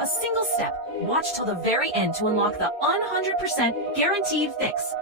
a single step. Watch till the very end to unlock the 100% guaranteed fix.